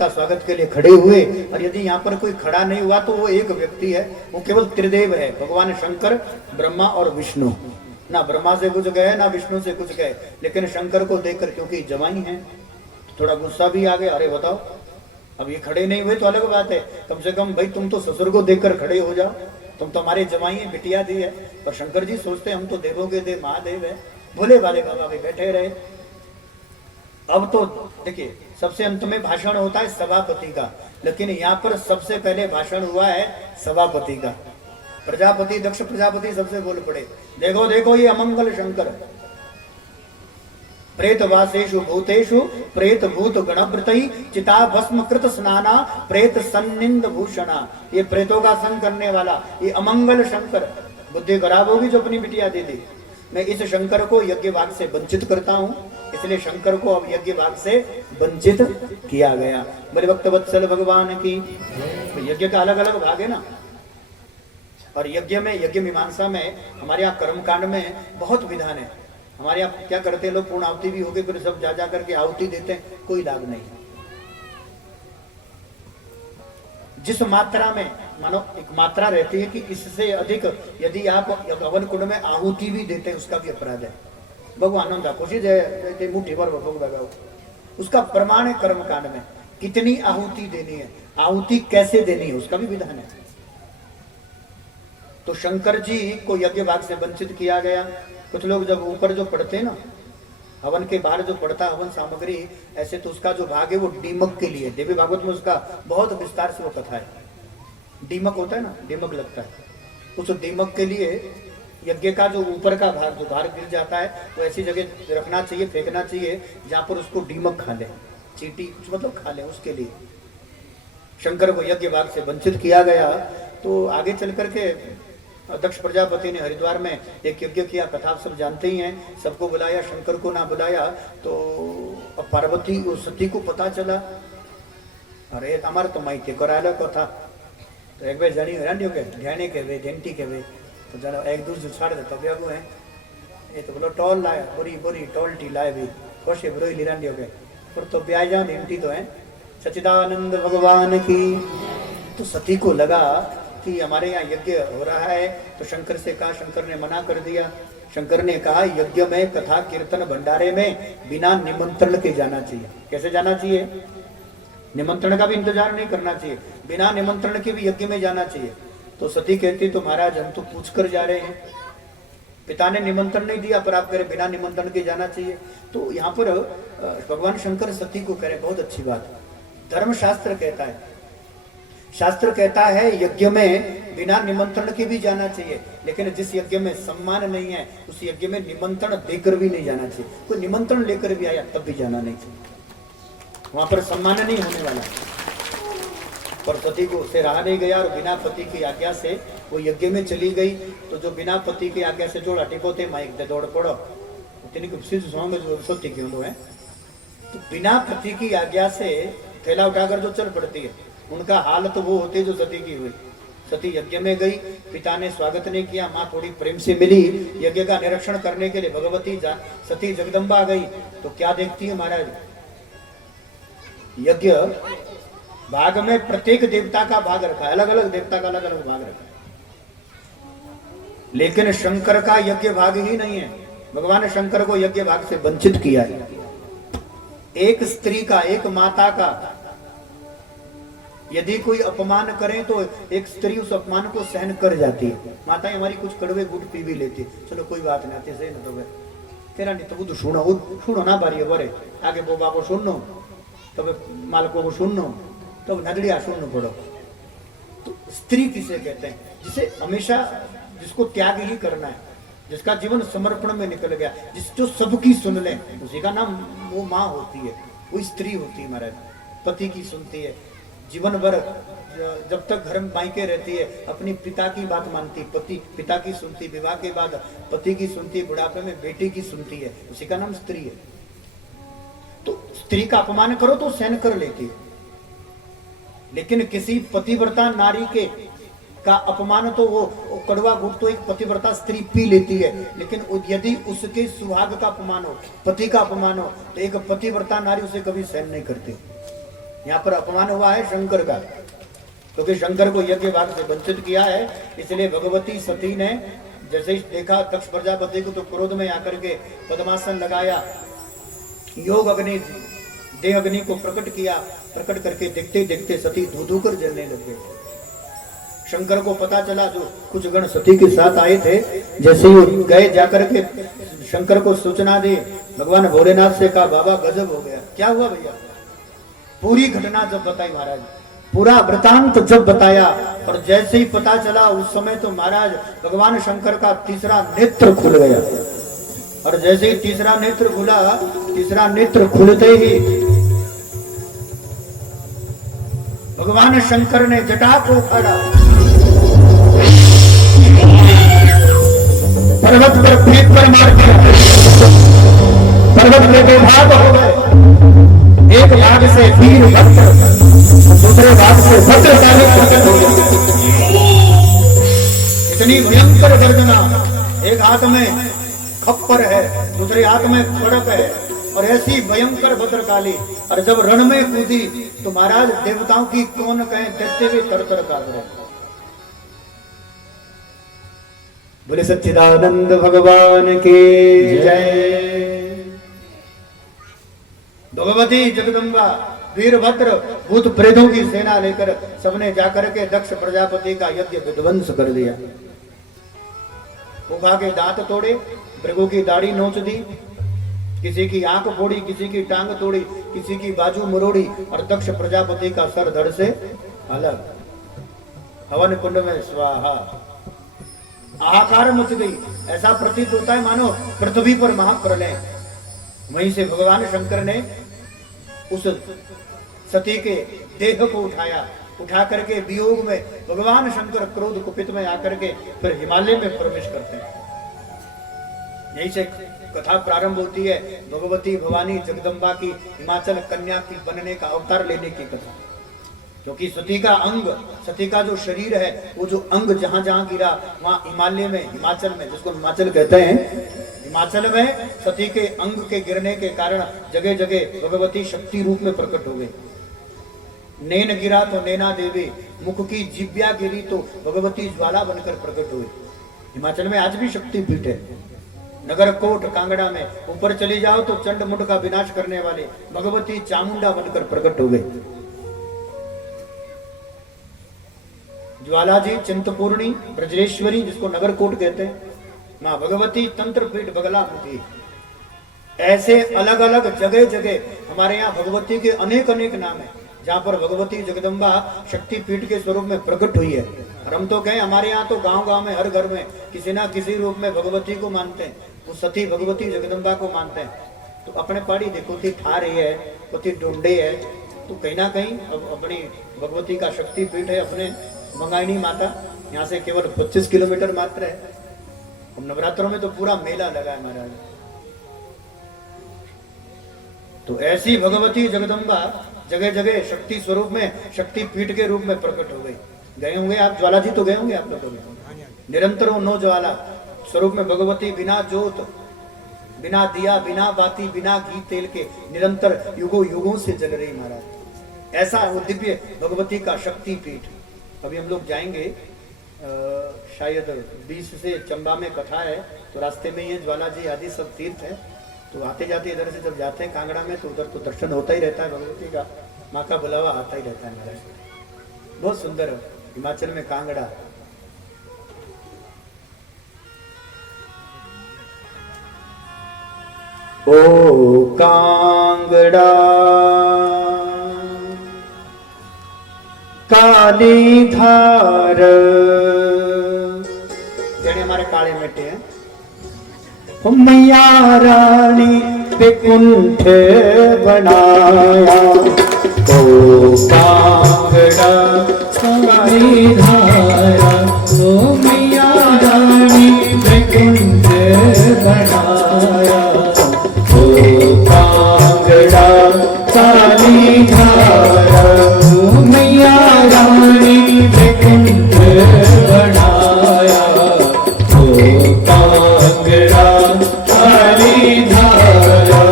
देवता स्वागत के लिए खड़े हुए, और यदि यहाँ पर कोई खड़ा नहीं हुआ तो वो एक व्यक्ति है, वो केवल त्रिदेव है, भगवान शंकर, ब्रह्मा और विष्णु। ना ब्रह्मा से कुछ गए ना विष्णु से कुछ गए, लेकिन शंकर को देखकर क्योंकि जवाई है तो थोड़ा गुस्सा भी आ गया। अरे बताओ, अब ये खड़े नहीं हुए तो अलग बात है, कम से कम भाई तुम तो ससुर को देखकर खड़े हो जाओ, तुम तो हमारे जवाई है, बिटिया दी है। पर शंकर जी सोचते हम तो देवों के देव महादेव है, भोले वाले बाबा भी बैठे रहे। अब तो देखिए सबसे अंत में भाषण होता है सभापति का, लेकिन यहाँ पर सबसे पहले भाषण हुआ है सभापति का। प्रजापति, दक्ष प्रजापति सबसे बोल पड़े, देखो देखो ये अमंगल शंकर, प्रेत वासेषु भूतेषु प्रेत भूत गणप्रतई चिता भस्म कृत स्नाना प्रेत सन्निंद भूषणा। ये प्रेतों का संग करने वाला ये अमंगल शंकर, बुद्धि खराब होगी जो अपनी बिटिया दे दी। मैं इस शंकर को यज्ञ भाग से वंचित करता हूँ, इसलिए शंकर को अब यज्ञ भाग से वंचित किया गया। बड़े भक्त वत्सल भगवान की। तो यज्ञ का अलग अलग भाग है ना, और यज्ञ में, यज्ञ मीमांसा में हमारे यहाँ कर्मकांड में बहुत विधान है। हमारे यहाँ क्या करते हैं लोग, पूर्ण आहुति भी हो गई, फिर सब जा करके आहुति देते हैं, कोई लाभ नहीं। जिस मात्रा में, मानो एक मात्रा रहती है कि इससे अधिक यदि आप हवन कुंड में आहुति भी देते हैं उसका भी अपराध है। भगवान कोशिश है मुट्ठी भर लगाओ, उसका प्रमाण है कर्मकांड में कितनी आहुति देनी है, आहुति कैसे देनी है उसका भी विधान है। तो शंकर जी को यज्ञ भाग से वंचित किया गया। कुछ लोग जब ऊपर जो पढ़ते हैं ना, हवन के बाहर जो पड़ता है हवन सामग्री, ऐसे तो उसका जो भाग है वो डीमक के लिए, देवी भागवत में उसका बहुत विस्तार से वो कथा है। डीमक होता है ना, डीमक लगता है, उस डीमक के लिए यज्ञ का जो ऊपर का भाग जो बाहर गिर जाता है वो ऐसी जगह रखना चाहिए, फेंकना चाहिए जहां पर उसको डीमक खा ले, चींटी कुछ मतलब खा ले। उसके लिए शंकर को यज्ञ भाग से वंचित किया गया। तो आगे चल करके दक्ष प्रजापति ने हरिद्वार में एक यज्ञ किया, कथा आप सब जानते ही हैं। सबको बुलाया, शंकर को ना बुलाया। तो अब पार्वती और सती को पता चला, अरे हमारे तो माइके कराया कथा, तो एक बार जनी रानियों के ध्याने के वे झंटी के वे, तो जरा एक दूसरे छाड़ दे तब आगू है। ये तो बोलो टॉल लाया, बुरी बुरी टॉल्टी लाए भी कोशे बुरोई लिरानियों के, और तो ब्याह जाओ झंटी तो है। सच्चिदानंद भगवान की। तो सती को लगा कि हमारे यहाँ यज्ञ हो रहा है, तो शंकर से कहा, शंकर ने मना कर दिया। शंकर ने कहा यज्ञ में कथा कीर्तन भंडारे में बिना निमंत्रण के जाना चाहिए। कैसे जाना चाहिए? निमंत्रण का भी इंतजार नहीं करना चाहिए, बिना निमंत्रण के भी यज्ञ में जाना चाहिए। तो सती कहती तो महाराज हम तो पूछ कर जा रहे हैं, पिता ने निमंत्रण नहीं दिया पर आप कह रहे बिना निमंत्रण के जाना चाहिए। तो यहाँ पर भगवान शंकर सती को कह रहे बहुत अच्छी बात। धर्मशास्त्र कहता है, शास्त्र कहता है यज्ञ में बिना निमंत्रण के भी जाना चाहिए, लेकिन जिस यज्ञ में सम्मान नहीं है उस यज्ञ में निमंत्रण देकर भी नहीं जाना चाहिए। कोई निमंत्रण लेकर भी आया तब भी जाना नहीं चाहिए, वहां पर सम्मान नहीं होने वाला। पर सती को उससे रहा नहीं गया और बिना पति की आज्ञा से वो यज्ञ में चली गई। तो जो बिना पति की आज्ञा से जो अटिको थे माइक दे दौड़ पड़ो सोती क्यों है। तो बिना पति की आज्ञा से थैला उठाकर जो चल पड़ती है उनका हाल तो वो होती जो सती की हुई। सती यज्ञ में गई, पिता ने स्वागत नहीं किया, माँ थोड़ी प्रेम से मिली, यज्ञ का निरीक्षण करने के लिए भगवती सती जगदम्बा गई। तो क्या देखती है महाराज, यज्ञ भाग में प्रत्येक देवता का भाग रखा है, अलग अलग देवता का अलग अलग भाग रखा है, लेकिन शंकर का यज्ञ भाग ही नहीं है। भगवान शंकर को यज्ञ भाग से वंचित किया है। एक स्त्री का, एक माता का यदि कोई अपमान करे तो एक स्त्री उस अपमान को सहन कर जाती है। माताएं हमारी कुछ कड़वे गुट पी भी लेती, चलो कोई बात नहीं आते से न तो तेरा नहीं तो सुनो ना बारी बोरे आगे वो बापो सुनो तब मालको को सुनो तब नगड़िया सुनना पड़ो। तो स्त्री किसे कहते हैं? जिसे हमेशा, जिसको त्याग ही करना है, जिसका जीवन समर्पण में निकल गया, जो सबकी सुन ले, उसी का नाम वो माँ होती है, वो स्त्री होती है महाराज। पति की सुनती है जीवन भर, जब तक घर में मायके रहती है अपनी पिता की बात मानती, पिता की सुनती, विवाह के बाद पति की सुनती, बुढ़ापे में बेटी की सुनती है, उसी का नाम स्त्री है। तो स्त्री का अपमान करो तो सहन कर लेती है, लेकिन किसी पतिव्रता नारी के का अपमान तो वो कड़वा घूट तो एक पतिव्रता स्त्री पी लेती है, लेकिन यदि उसके सुहाग का अपमान हो, पति का अपमान हो, तो एक पतिव्रता नारी उसे कभी सहन नहीं करती। यहाँ पर अपमान हुआ है शंकर का, क्योंकि शंकर को यज्ञ भाग से वंचित किया है। इसलिए भगवती सती ने जैसे ही देखा दक्ष प्रजापति को, तो क्रोध में आकर के पद्मासन लगाया, योग अग्नि देह अग्नि को प्रकट किया। प्रकट करके देखते देखते सती धू धू कर जलने लग गए। शंकर को पता चला, जो कुछ गण सती के साथ आए थे, जैसे ही गए जाकर के शंकर को सूचना दी, भगवान भोलेनाथ से कहा बाबा गजब हो गया। क्या हुआ भैया? पूरी घटना जब बताई महाराज, पूरा वृतांत जब बताया, और जैसे ही पता चला उस समय तो महाराज भगवान शंकर का तीसरा नेत्र खुल गया। और जैसे ही तीसरा नेत्र खुला, तीसरा नेत्र खुलते ही भगवान शंकर ने जटा को उखाड़ा, पर्वत पर फेंक कर मार दिया। पर्वत में दो भाग हो गए, एक भाग से वीर भक्त, दूसरे भाग से भद्रकाली प्रकट हो गई। इतनी भयंकर गर्जना, एक हाथ में खप्पर है, दूसरे हाथ में खड़क है, और ऐसी भयंकर भद्रकाली। और जब रण में कूदी तो महाराज देवताओं की कौन कहे, देखते हुए तर कांप रहे। बोले सच्चिदानंद भगवान के जय। भगवती जगदम्बा वीरभद्र भूत प्रेतों की सेना लेकर सबने जाकर के दक्ष प्रजापति का यज्ञ विध्वंस कर दिया। गुफा के दांत तोड़े, मृगों की दाढ़ी नोच दी, किसी की आंख फोड़ी, किसी की टांग तोड़ी, किसी की बाजू मरोड़ी, और दक्ष प्रजापति का सर धड़ से अलग। हवन कुंड में स्वाहा, हाहाकार मच गई। ऐसा प्रतीत होता है मानो पृथ्वी पर महाप्रलय। वहीं से भगवान शंकर ने उस सती के देह को उठाया, उठा करके वियोग में भगवान शंकर क्रोध कुपित में आकर के फिर हिमालय में प्रवेश करते हैं। यहीं से कथा प्रारंभ होती है भगवती भवानी जगदम्बा की हिमाचल कन्या की बनने का, अवतार लेने की कथा। क्योंकि सती का अंग, सती का जो शरीर है, वो जो अंग जहां जहां गिरा, वहां हिमालय में, हिमाचल में, जिसको हिमाचल कहते हैं, हिमाचल में सती के अंग के गिरने के कारण जगह जगह भगवती शक्ति रूप में प्रकट हो गई। नैन गिरा तो नैना देवी, मुख की जिब्या गिरी तो भगवती ज्वाला बनकर प्रकट हुई। हिमाचल में आज भी शक्ति पीठ है। नगर कोट कांगड़ा में ऊपर चली जाओ तो चंड मुंड का विनाश करने वाले भगवती चामुंडा बनकर प्रकट हो गए। ज्वाला जी, चिंतपूर्णी, ब्रजरेश्वरी, जिसको नगर कोट कहते हैं, मां भगवती, तंत्रपीठ बगलामुखी। ऐसे अलग अलग जगह जगह हमारे यहाँ भगवती के अनेक अनेक नाम है, जहाँ पर भगवती जगदम्बा शक्ति पीठ के स्वरूप में प्रकट हुई है। और हम तो कहें, हमारे यहाँ तो गांव गांव में, हर घर में किसी ना किसी रूप में भगवती को मानते हैं, वो सती भगवती जगदम्बा को मानते हैं। तो अपने पाड़ी देखो, ती ठार है, कोती डोंडे है, तो कहीं ना कहीं अपनी भगवती का शक्ति पीठ है। अपने मंगाइनी माता यहाँ से केवल 25 किलोमीटर मात्र है। नवरात्रों में तो पूरा मेला लगा है महाराज। तो ऐसी भगवती जगदम्बा जगह जगह शक्ति स्वरूप में, शक्ति पीठ के रूप में प्रकट हो गई। गए होंगे आप, ज्वाला जी तो गए होंगे आप लोग। निरंतर नो ज्वाला स्वरूप में भगवती बिना जोत, बिना दिया, बिना बाती, बिना घी तेल के निरंतर युगों युगों से जल रही महाराज। ऐसा वो दिव्य भगवती का शक्ति पीठ। अभी हम लोग जाएंगे, शायद 20 से चंबा में कथा है, तो रास्ते में ये ज्वाला जी आदि सब तीर्थ है। तो आते जाते इधर से जब जाते हैं कांगड़ा में, तो उधर तो दर्शन होता ही रहता है भगवती का, माँ का बुलावा आता ही रहता है महाराज। बहुत सुंदर है हिमाचल में कांगड़ा। ओ कांगड़ा काली धार, जने हमारे काले बेटे हैं। मैया रानी पे कुंठ बनाया, ओ कांगड़ा काली धारा, ओ मैया रानी पे कुंठ बनाया, ओ कांगड़ा काली धारा, ओ मैया रानी पे कुंठ बनाया, ओ कांगड़ा काली धारा।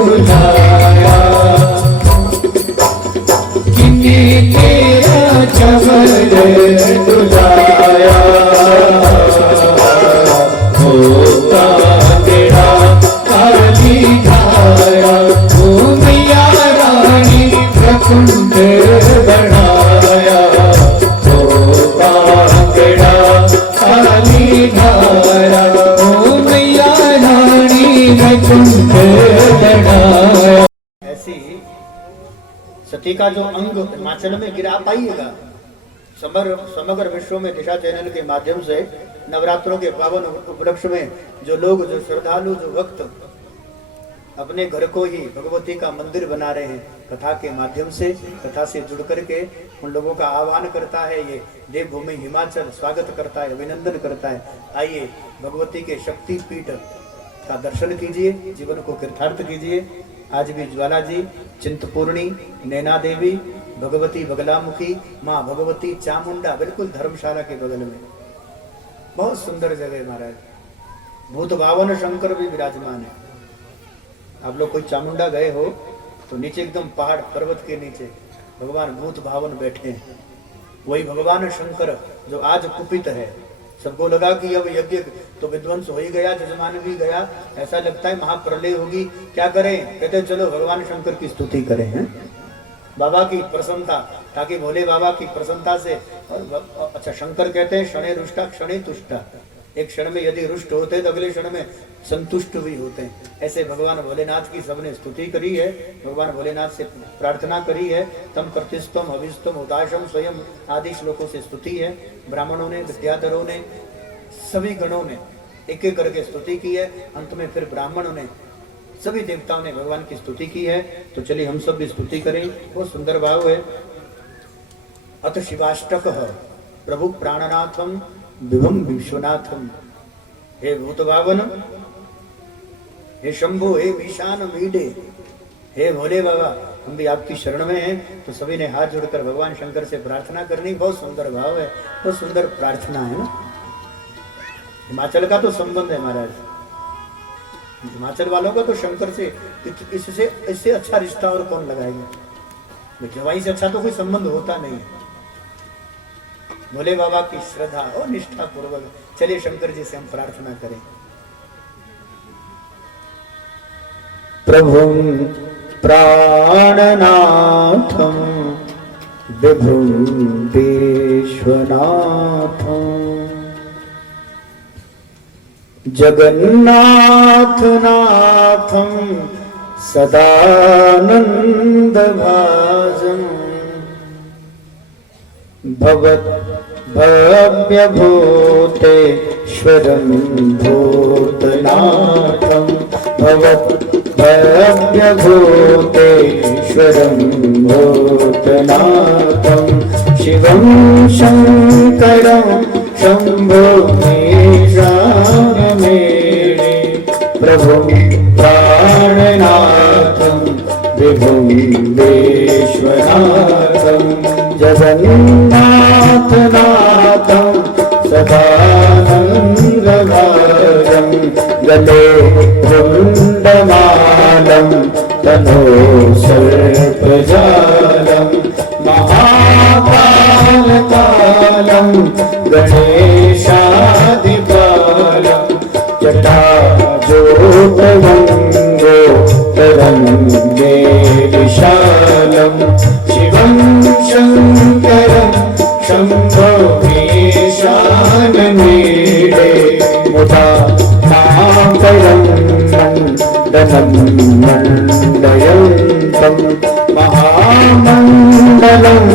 बुलाया, किन्ने तेरा चमर डुलाया, होता तेरा काली धारा, ओ मैया रानी प्रकुंड बनाया, होता तेरा काली धारा, ओ मैया रानी प्रकुंड बनाया। ऐसी सती का जो अंग हिमाचल में गिरा पाइएगा। समग्र विश्व में दिशा चैनल के माध्यम से नवरात्रों के पावन उपलक्ष्य में जो लोग, जो श्रद्धालु, जो भक्त अपने घर को ही भगवती का मंदिर बना रहे हैं, कथा के माध्यम से, कथा से जुड़ करके उन लोगों का आह्वान करता है ये देवभूमि हिमाचल, स्वागत करता है, अभिनंदन करता है। आइए भगवती के शक्ति पीठ का दर्शन कीजिए, जीवन को कृतार्थ कीजिए। आज भी ज्वाला जी, चिंतपूर्णी, नैना देवी, भगवती बगलामुखी, माँ भगवती चामुंडा, बिल्कुल धर्मशाला के बगल में, बहुत सुंदर जगह महाराज। भूत भावन शंकर भी विराजमान है। आप लोग कोई चामुंडा गए हो तो नीचे एकदम पहाड़ पर्वत के नीचे भगवान भूत भावन बैठे हैं। वही भगवान शंकर जो आज कुपित है। सबको लगा कि अब यज्ञ तो विध्वंस हो ही गया, जजमान भी गया, ऐसा लगता है महाप्रलय होगी, क्या करें? कहते चलो भगवान शंकर की स्तुति करें हैं? बाबा की प्रसन्नता, ताकि भोले बाबा की प्रसन्नता से। और अच्छा, शंकर कहते हैं क्षणे रुष्टा क्षणे तुष्टा, एक क्षण में यदि रुष्ट होते हैं तो अगले क्षण में संतुष्ट भी होते हैं। ऐसे भगवान भोलेनाथ की सबने स्तुति करी है, भगवान भोलेनाथ से प्रार्थना करी है। तम कर्तिस्तम हविस्तम उदाशम स्वयं आदि श्लोकों से स्तुति है। ब्राह्मणों ने, विद्याधरों ने, सभी गणों ने एक एक करके स्तुति की है। अंत में फिर ब्राह्मणों ने, सभी देवताओं ने भगवान की स्तुति की है। तो चलिए हम सब भी स्तुति करें। बहुत सुंदर भाव है। अथ शिवाष्टक प्रभु प्राणनाथम विभम विश्वनाथम। हे भूत भावन, हे शंभु, हे विशान मीडे, हे भोले बाबा, हम भी आपकी शरण में हैं। तो सभी ने हाथ जोड़कर भगवान शंकर से प्रार्थना करनी। बहुत सुंदर भाव है, बहुत सुंदर प्रार्थना है ना। हिमाचल का तो संबंध है महाराज, हिमाचल वालों का तो शंकर से इससे अच्छा रिश्ता और कौन लगाएगा? वहीं से अच्छा तो कोई संबंध होता नहीं है। भोले बाबा की श्रद्धा और निष्ठा पूर्वक चलिए शंकर जी से हम प्रार्थना करें। प्रभुं प्राणनाथं विभुं विश्वनाथं जगन्नाथनाथं सदानन्दभाजं भव्यभूतेश्वरं भूतनाथं भव्यभूतेश्वरं भूतनाथं शिवं शङ्करं शम्भो मेषानमेणे प्रभुं प्राणनाथं विभुं विश्वनाथं जगन्नाथनाथं सदानन्दभाजं गले कुण्डमालं तनो सर्पजालं महाकालकालं गणेशादिपालं जटाजूटवङ्गो तरङ्गे विशालं शिवं शङ्करं शम्भो मेषानमेणे मुदा मातरं मण्डलं मण्डयन्तं महामण्डलं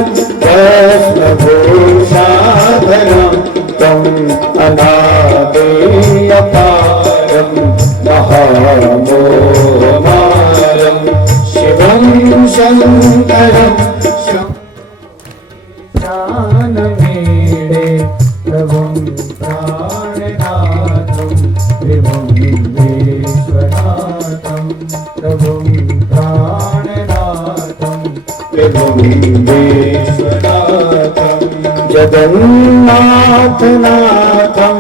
भस्मभूषाधरं तम् अनादेयपारं महामोहमारं शिवं शङ्करं प्राणमेणे प्रभुं प्राणनाथं विभुं विश्वनाथं प्रभुं प्राणनाथं विभुं विश्वनाथं जगन्नाथनाथं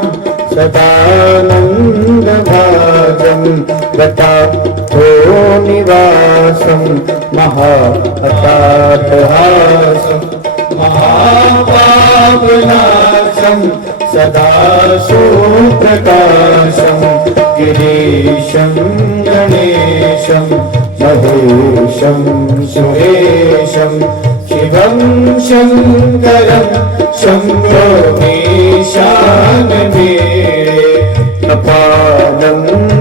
सदानन्दभाजं निवासं महाअताटहासं महापापनाशं सदा सुप्रकाशं गिरीशं गणेशं महेशं सुरेशं शिवं शङ्करं शम्भो ईशानमेळे अपानं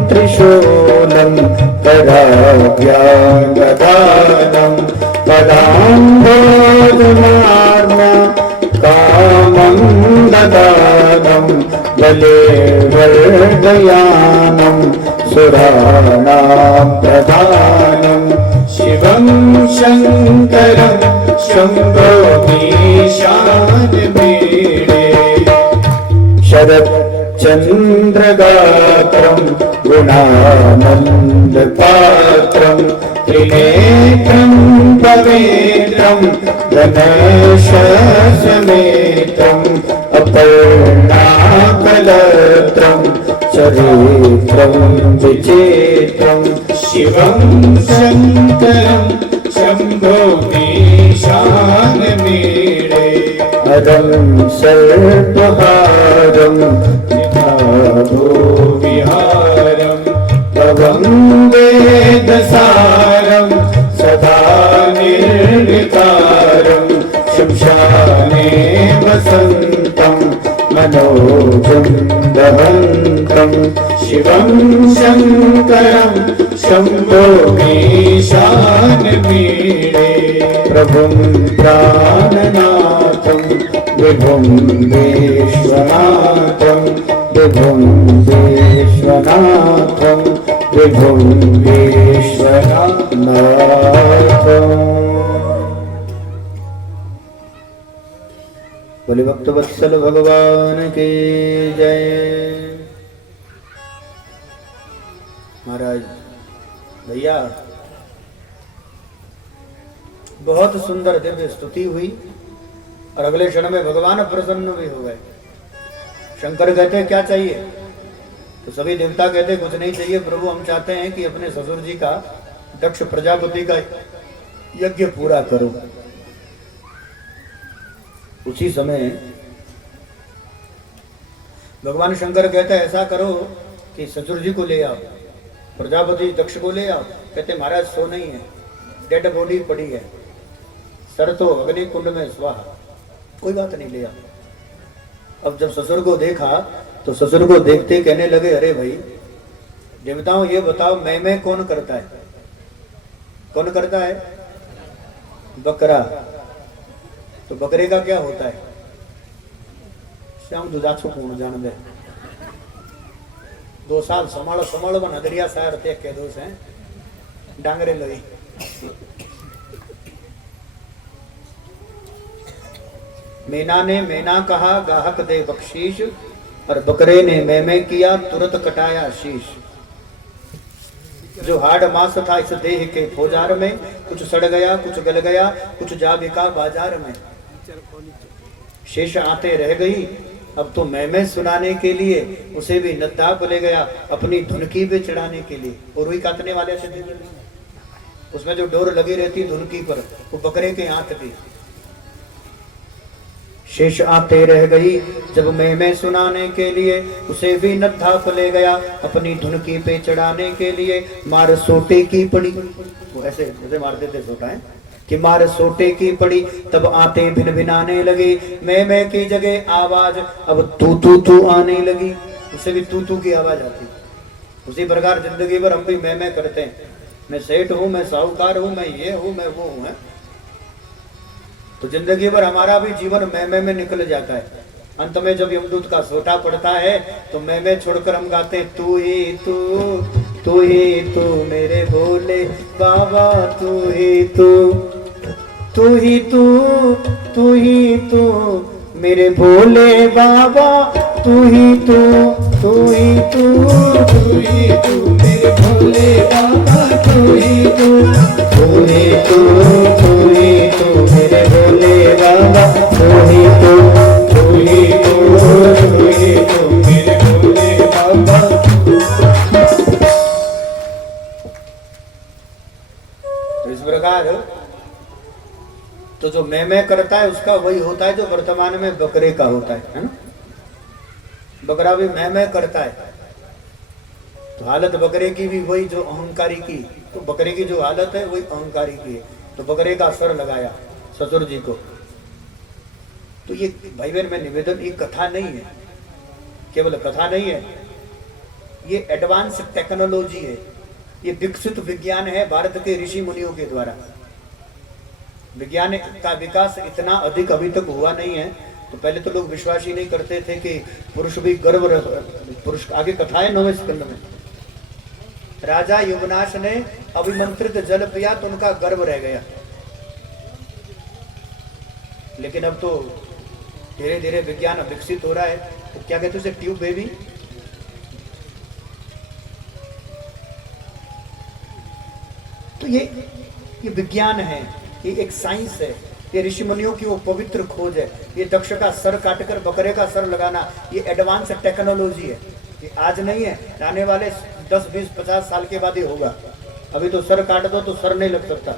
त्रिशूलं कराभ्यागदानं पदाम्बोजमार्म कामं ददानं बले वर्धयानं सुराणां प्रधानं शिवं शङ्करं शम्भो ईशानमेळे शरत् चन्द्रगात्रं गुणानन्दपात्रं त्रिनेत्रं पवित्रं गणेशसमेतम् अपर्णाकलत्रं चरित्रं विचित्रं शिवं शङ्करं शम्भो ईशानमेळे हरं सर्पहारं विहारं भवं वेदसारं सदा निर्विकारं शंशाने वसन्तं मनोजं दहन्तं शिवं शङ्करं शम्भो ईशानमेळे प्रभुं प्राणनाथं विभुं विश्वनाथं विभुं विश्वनाथं विभुं विश्वनाथम्। बोले भक्तवत्सल भगवान की जय। महाराज भैया बहुत सुंदर दिव्य स्तुति हुई और अगले क्षण में भगवान प्रसन्न भी हो गए। शंकर कहते क्या चाहिए? तो सभी देवता कहते कुछ नहीं चाहिए प्रभु, हम चाहते हैं कि अपने ससुर जी का दक्ष प्रजापति का यज्ञ पूरा करो। उसी समय भगवान शंकर कहते ऐसा करो कि ससुर जी को ले आओ, प्रजापति दक्ष को ले आओ। कहते महाराज सो नहीं है, डेड बॉडी पड़ी है, सर तो अग्नि कुंड में स्वाहा, कोई बात नहीं, ले आओ। अब जब ससुर को देखा तो ससुर को देखते कहने लगे अरे भाई देवताओं ये बताओ मैं कौन करता है? कौन करता है? बकरा। तो बकरे का क्या होता है? श्याम दुजाछो पूर्ण जान दे 2 साल संभालो बन नगरिया सार ते के दोष हैं डांगरे लोई। मीना ने मैना कहा गाहक दे बख्शीश, और बकरे ने मैं किया तुरंत कटाया शीश। जो हाड़ मांस था इस देह के फौजार में, कुछ सड़ गया कुछ गल गया कुछ जा बिका बाजार में। शेष आते रह गई अब तो मैं सुनाने के लिए, उसे भी नद्दाप ले गया अपनी धुनकी पे चढ़ाने के लिए। और रुई काटने वाले से उसमें जो डोर लगी रहती धुनकी पर, वो बकरे के हाथ थी। शेष आते रह गई जब मैं सुनाने के लिए, उसे भी नद्दाप ले गया अपनी धुनकी पे चढ़ाने के लिए। मार सोटे की पड़ी, वो ऐसे मारते थे सोटा है कि मार सोटे की पड़ी, तब आते भिन भिनाने लगी। मैं की जगह आवाज अब तू आने लगी, उसे भी तू की आवाज आती। उसी प्रकार जिंदगी भर हम भी मैं करते हैं, मैं सेठ हूँ, मैं साहूकार हूँ, मैं ये हूँ, मैं वो हूँ। तो जिंदगी भर हमारा भी जीवन मैं निकल जाता है। अंत में जब यमदूत का सोटा पड़ता है तो मैं छोड़कर हम गाते हैं तू ही तू मेरे भोले बाबा, तू ही तू मेरे भोले बाबा, तू ही तू मेरे भोले बाबा, तू ही तू मेरे भोले बाबा, तू ही तू मेरे भोले बाबा। तो इस प्रकार तो जो मैं करता है उसका वही होता है जो वर्तमान में बकरे का होता है ना। बकरा भी मैं करता है, तो हालत बकरे की भी वही जो अहंकारी की, तो बकरे की जो हालत है वही अहंकारी की है। तो बकरे का असर लगाया ससुर जी को। तो ये भाई बहन में निवेदन, ये कथा नहीं है, केवल कथा नहीं है, ये एडवांस टेक्नोलॉजी है, ये विकसित विज्ञान है भारत के ऋषि मुनियों के द्वारा। विज्ञान का विकास इतना अधिक अभी तक हुआ नहीं है। तो पहले तो लोग विश्वास ही नहीं करते थे कि पुरुष भी गर्भ, पुरुष आगे कथा है 9वें स्कंद में, राजा युवनाश ने अभिमंत्रित जल पिया तो उनका गर्भ रह गया। लेकिन अब तो धीरे धीरे विज्ञान विकसित हो रहा है। तो क्या कहते हैं उसे, ट्यूब बेबी। तो ये विज्ञान है, ये एक साइंस है, ये ऋषि मुनियों की वो पवित्र खोज है। ये दक्ष का सर काटकर बकरे का सर लगाना, ये एडवांस टेक्नोलॉजी है। ये आज नहीं है, आने वाले 10, 20, 50 साल के बाद ये होगा। अभी तो सर काट दो तो सर नहीं लग सकता,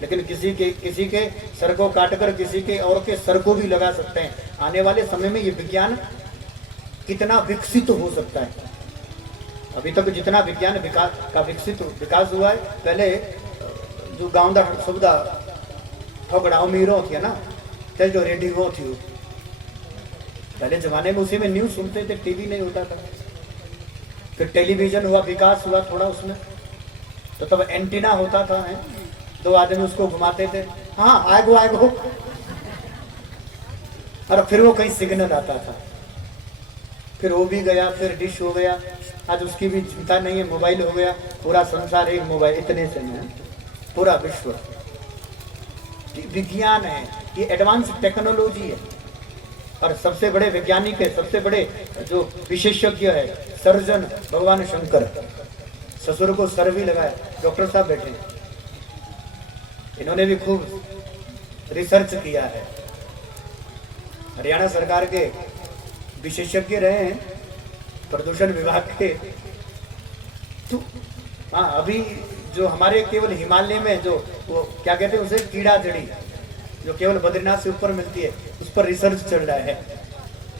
लेकिन किसी के सर को काटकर किसी के और के सर को भी लगा सकते हैं। आने वाले समय में ये विज्ञान कितना विकसित हो सकता है। अभी तक जितना विज्ञान विकास हुआ है, पहले जो गाँव का सुविधा गाँव में हीरो थी ना, तो जो रेडियो थी पहले जमाने में, उसी में न्यूज सुनते थे, टीवी नहीं होता था। फिर टेलीविजन हुआ, विकास हुआ थोड़ा उसमें, तो तब एंटीना होता था, 2 आदमी उसको घुमाते थे, हाँ आएगो। और फिर वो कहीं सिग्नल आता था, फिर वो भी गया, फिर डिश हो गया। आज उसकी भी चिंता नहीं है, मोबाइल हो गया, पूरा संसार एक मोबाइल, इतने से में पूरा विश्व। विज्ञान है, ये एडवांस टेक्नोलॉजी है। और सबसे बड़े वैज्ञानिक है, सबसे बड़े जो विशेषज्ञ है, सर्जन भगवान शंकर। ससुर को सर भी लगाया, डॉक्टर साहब बैठे, इन्होंने भी खूब रिसर्च किया है। हरियाणा सरकार के विशेषज्ञ रहे हैं, प्रदूषण विभाग के। तो हाँ, अभी जो हमारे केवल हिमालय में जो वो क्या कहते हैं उसे, कीड़ा जड़ी, जो केवल बद्रीनाथ से ऊपर मिलती है, उस पर रिसर्च चल रहा है।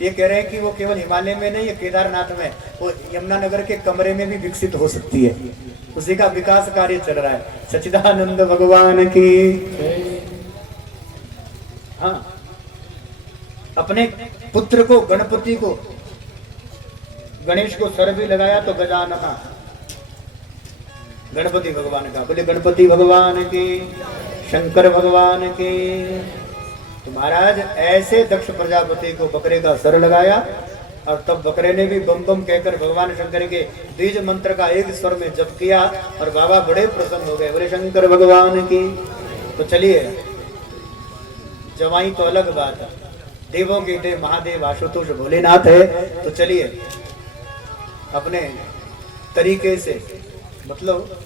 ये कह रहे हैं कि वो केवल हिमालय में नहीं है, केदारनाथ में, वो यमुनानगर के कमरे में भी विकसित हो सकती है। उसी का विकास कार्य चल रहा है। सच्चिदानंद भगवान की। हाँ, अपने पुत्र को, गणपति को, गणेश को सर भी लगाया तो गजानना, गणपति भगवान का। बोले गणपति भगवान की, शंकर भगवान की। तो महाराज ऐसे दक्ष प्रजापति को बकरे का सर लगाया, और तब बकरे ने भी बम बम कहकर भगवान शंकर के बीज मंत्र का एक स्वर में जप किया, और बाबा बड़े प्रसन्न हो गए। बोले शंकर भगवान की। तो चलिए, जवाई तो अलग बात है, देवों के देव महादेव आशुतोष भोलेनाथ है। तो चलिए अपने तरीके से, मतलब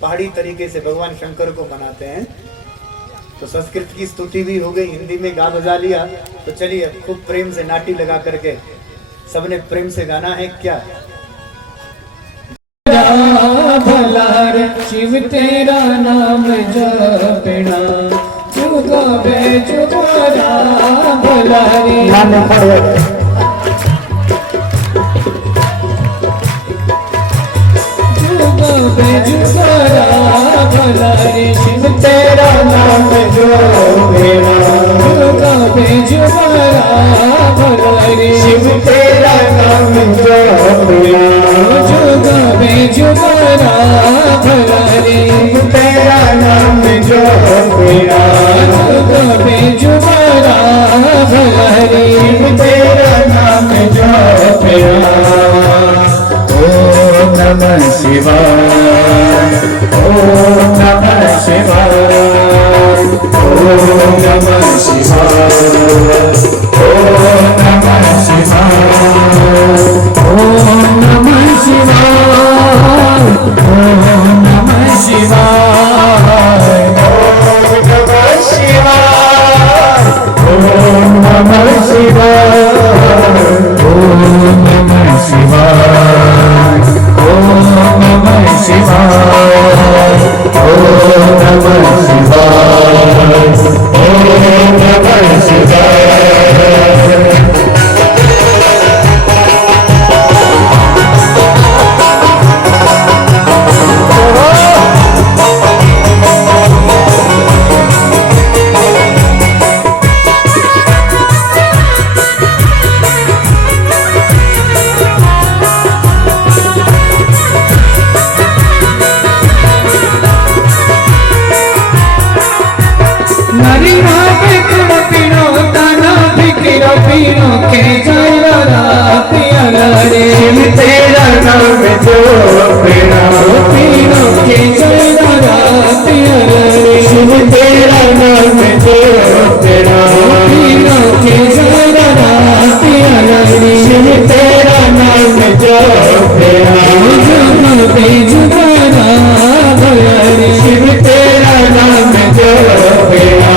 पहाड़ी तरीके से भगवान शंकर को मनाते हैं। तो संस्कृत की स्तुति भी हो गई, हिंदी में गा बजा लिया। तो चलिए खूब प्रेम से नाटी लगा करके सबने प्रेम से गाना है। क्या भला रे शिव तेरा नाम जपना, जुगा बे जुगारा भला रे। जुगारा भला रे शिव तेरा नाम जपना, जुगा बे जुगारा भला रे शिव तेरा नाम जपना, जुगा बे जुगारा भला रे तेरा नाम जपना, जुगा बे जुगारा भला रे तेरा नाम जपना। ओम नमः शिवाय, ओम नमः शिवाय, ओम नमः शिवाय, ओम नमः शिवाय, ओम नमः शिवाय, ओम नमः शिवाय, ओम नमः शिवाय, ओम नमः शिवाय, ओम नमः शिवाय, ओम नमः शिवाय, ओम नमः शिवाय, ओम नमः शिवाय। शिव तेरा नाम जो प्रेरणा, पीरों के जयरा प्यारा रे। शिव तेरा नाम जो प्रेरणा, पीरों के जयरा प्यारा रे। शिव तेरा नाम जो प्रेरणा, जुगारा भया रे। शिव तेरा नाम जो प्रेरणा।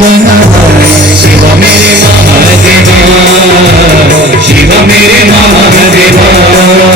वंदना शिव मेरे महादेवा, शिव मेरे महादेवा।